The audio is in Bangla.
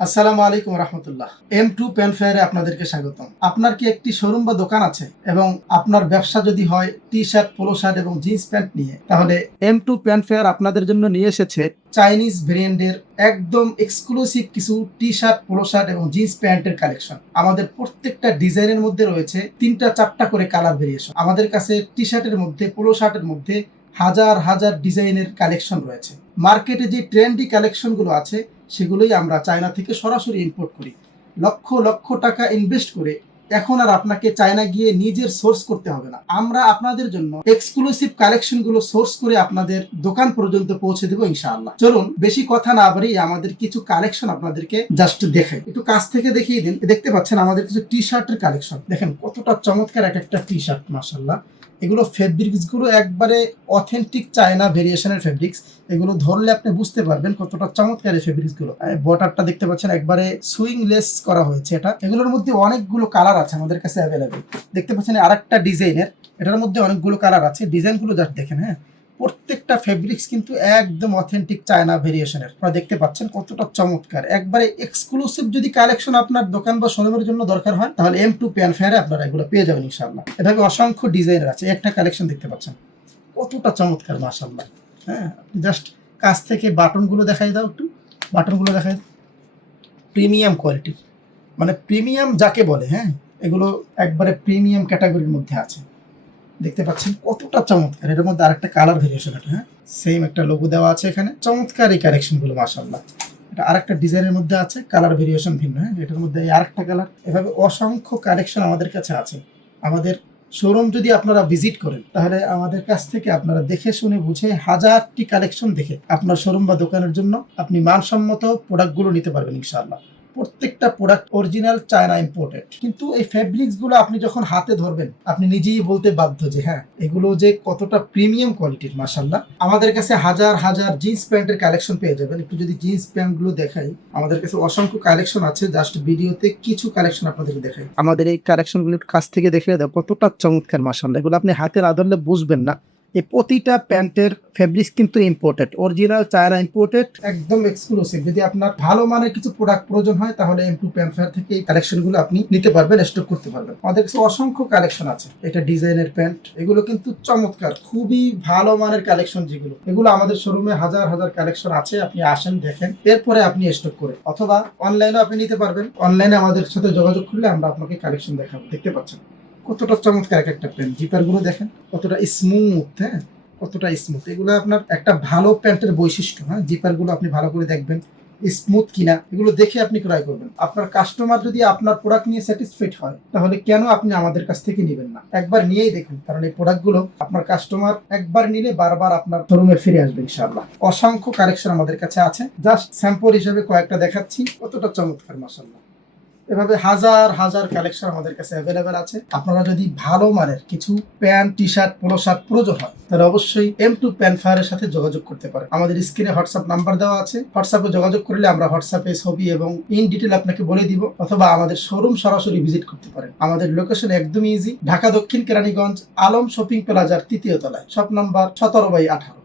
আসসালামু আলাইকুম রহমতুল্লাহ। M2 পেন ফেয়ারে আপনাদেরকে স্বাগতম। আপনার কি একটি শোরুম বা দোকান আছে এবং আপনার ব্যবসা যদি হয় টি শার্ট, পোলো শার্ট এবং জিন্স প্যান্ট নিয়ে, তাহলে M2 পেন ফেয়ার আপনাদের জন্য নিয়ে এসেছে চাইনিজ ব্র্যান্ডের একদম এক্সক্লুসিভ কিছু টি শার্ট, পোলো শার্ট এবং জিন্স প্যান্টের কালেকশন। আমাদের প্রত্যেকটা ডিজাইনের মধ্যে রয়েছে 3-4টা করে কালার ভেরিয়েশন। আমাদের কাছে টি শার্টের মধ্যে, পোলো শার্টের মধ্যে হাজার হাজার ডিজাইনের কালেকশন রয়েছে। মার্কেটে যে ট্রেন্ডি কালেকশনগুলো আছে সেগুলোই আমরা চায়না থেকে সরাসরি ইম্পোর্ট করি। লক্ষ লক্ষ টাকা ইনভেস্ট করে এখন আর আপনাকে চায়না গিয়ে নিজের সোর্স করতে হবে না। আমরা আপনাদের জন্য এক্সক্লুসিভ কালেকশনগুলো সোর্স করে আপনাদের দোকান পর্যন্ত পৌঁছে দেবো ইনশাআল্লাহ। চলুন বেশি কথা না বাড়িয়ে আমাদের কিছু কালেকশন আপনাদেরকে জাস্ট দেখাই। একটু কাছ থেকে দেখিয়ে দিন। দেখতে পাচ্ছেন আমাদের কিছু টি শার্টের কালেকশন। দেখেন কতটা চমৎকার এক একটা টি শার্ট, মাশাআল্লাহ। এগুলো ফেব্রিক্স গুলো একবারে অথেন্টিক চায়না ভেরিয়েশনের ফেব্রিক্স। এগুলো ধরলে আপনি বুঝতে পারবেন কতটা চমৎকার এই ফেব্রিক্স গুলো। বর্ডারটা দেখতে পাচ্ছেন একবারে সুইংলেস করা হয়েছে। এগুলোর মধ্যে অনেকগুলো কালার আছে আমাদের কাছে অ্যাভেলেবেল। দেখতে পাচ্ছেন আরেকটা ডিজাইনের, এটার মধ্যে অনেকগুলো কালার আছে। ডিজাইনগুলো জাস্ট দেখেন। হ্যাঁ, প্রত্যেকটা ফেব্রিক্স কিন্তু একদম অথেন্টিক চায়না ভেরিয়েশনের। আপনারা দেখতে পাচ্ছেন কতটা চমৎকার, একবারে এক্সক্লুসিভ। যদি কালেকশন আপনার দোকান বা শোরুমের জন্য দরকার হয় তাহলে M2 পেন ফেয়ারে আপনারা এগুলো পেয়ে যাবেন ইনশাআল্লাহ। এভাবে অসংখ্য ডিজাইনের আছে। একটা কালেকশন দেখতে পাচ্ছেন কতটা চমৎকার, মাশাআল্লাহ। হ্যাঁ, আপনি জাস্ট কাছ থেকে বাটনগুলো দেখাই দাও, একটু বাটনগুলো দেখাই দাও। প্রিমিয়াম কোয়ালিটি, মানে প্রিমিয়াম যাকে বলে। হ্যাঁ, এগুলো একবারে প্রিমিয়াম ক্যাটাগরির মধ্যে আছে। দেখতে পাচ্ছেন কতটা চমৎকার। এটার মধ্যে আরেকটা কালার ভেরিয়েশন। এটা হ্যাঁ, সেম একটা লোগো দেওয়া আছে এখানে। চমৎকার এই কালেকশনগুলো, মাশাআল্লাহ। এটা আরেকটা ডিজাইনের মধ্যে আছে, কালার ভেরিয়েশন ভিন্ন। হ্যাঁ, এটার মধ্যে আরেকটা কালার। এভাবে অসংখ্য কালেকশন আমাদের কাছে আছে। আমাদের শোরুম যদি আপনারা ভিজিট করেন তাহলে আমাদের কাছ থেকে আপনারা দেখে শুনে বুঝে হাজারটি কালেকশন দেখে আপনার শোরুম বা দোকানের জন্য আপনি মানসম্মত প্রোডাক্টগুলো নিতে পারবেন ইনশাআল্লাহ। প্রত্যেকটা প্রোডাক্ট অরিজিনাল চায়না ইম্পোর্টেড। কিন্তু এই ফেব্রিক্স গুলো আপনি যখন হাতে ধরবেন আপনি নিজেই বলতে বাধ্য যে হ্যাঁ, এগুলো যে কতটা প্রিমিয়াম কোয়ালিটির, মাশাআল্লাহ। আমাদের কাছে হাজার হাজার জিন্স প্যান্টের কালেকশন পেয়ে যাবেন। একটু যদি জিন্স প্যান্ট গুলো দেখাই, আমাদের কাছে অসংখ্য কালেকশন আছে। জাস্ট ভিডিওতে কিছু কালেকশন আপনাদেরকে দেখাই। আমাদের এই কালেকশন গুলো কাছ থেকে দেখে দাও কতটা চমৎকার, মাশাআল্লাহ। এগুলো আপনি হাতে না ধরলে বুঝবেন না। এই প্রতিটা প্যান্টের ফেব্রিক্স কিন্তু ইম্পোর্টেড, অরিজিনাল চায়না ইম্পোর্টেড, একদম এক্সক্লুসিভ। যদি আপনার ভালো মানের কিছু প্রোডাক্ট প্রয়োজন হয় তাহলে M2 পেন ফেয়ার থেকে এই কালেকশনগুলো আপনি নিতে পারবেন, স্টক করতে পারবেন। আমাদের কাছে অসংখ্য কালেকশন আছে। এটা ডিজাইনের প্যান্ট, এগুলো কিন্তু চমৎকার, খুবই ভালো মানের কালেকশন। যেগুলো এগুলো আমাদের শোরুমে হাজার হাজার কালেকশন আছে। আপনি আসেন, দেখেন, এরপরে আপনি স্টক করে অথবা অনলাইনে আপনি নিতে পারবেন। অনলাইনে আমাদের সাথে যোগাযোগ করলে আমরা আপনাকে কালেকশন দেখাবো। দেখতে পাচ্ছেন কতটা চমৎকার এক একটা প্যান্ট। জিপার গুলো দেখেন কতটা স্মুথ। হ্যাঁ, কতটা স্মুথ। এগুলো আপনার একটা ভালো প্যান্টের বৈশিষ্ট্য। হ্যাঁ, জিপার গুলো আপনি ভালো করে দেখবেন স্মুথ কিনা, এগুলো দেখে আপনি ক্রয় করবেন। আপনার কাস্টমার যদি আপনার প্রোডাক্ট নিয়ে স্যাটিসফাইড হয় তাহলে কেন আপনি আমাদের কাছ থেকে নেবেন না? একবার নিয়েই দেখুন, কারণ এই প্রোডাক্টগুলো আপনার কাস্টমার একবার নিলে বারবার আপনার শোরুমে ফিরে আসবে ইনশাআল্লাহ। অসংখ্য কালেকশন আমাদের কাছে আছে। জাস্ট স্যাম্পল হিসেবে কয়েকটা দেখাচ্ছি। কতটা চমৎকার, মাশাআল্লাহ। এভাবে হাজার হাজার কালেকশন আমাদের কাছে অ্যাভেলেবেল আছে। আপনারা যদি ভালো মানের কিছু pant, T shirt, polo shirt প্রয়োজন হয় তাহলে অবশ্যই M2 পেন ফেয়ারের সাথে যোগাযোগ করতে পারেন। আমাদের স্ক্রিনে হোয়াটসঅ্যাপ নাম্বার দেওয়া আছে। হোয়াটসঅ্যাপে যোগাযোগ করলে আমরা হোয়াটসঅ্যাপে ছবি এবং ইন ডিটেল আপনাকে বলে দিব, অথবা আমাদের শোরুম সরাসরি ভিজিট করতে পারেন। আমাদের লোকেশন একদমই ইজি। ঢাকা দক্ষিণ কেরানীগঞ্জ আলম শপিং প্লাজার 3য় তলায়, শপ নাম্বার 17/18।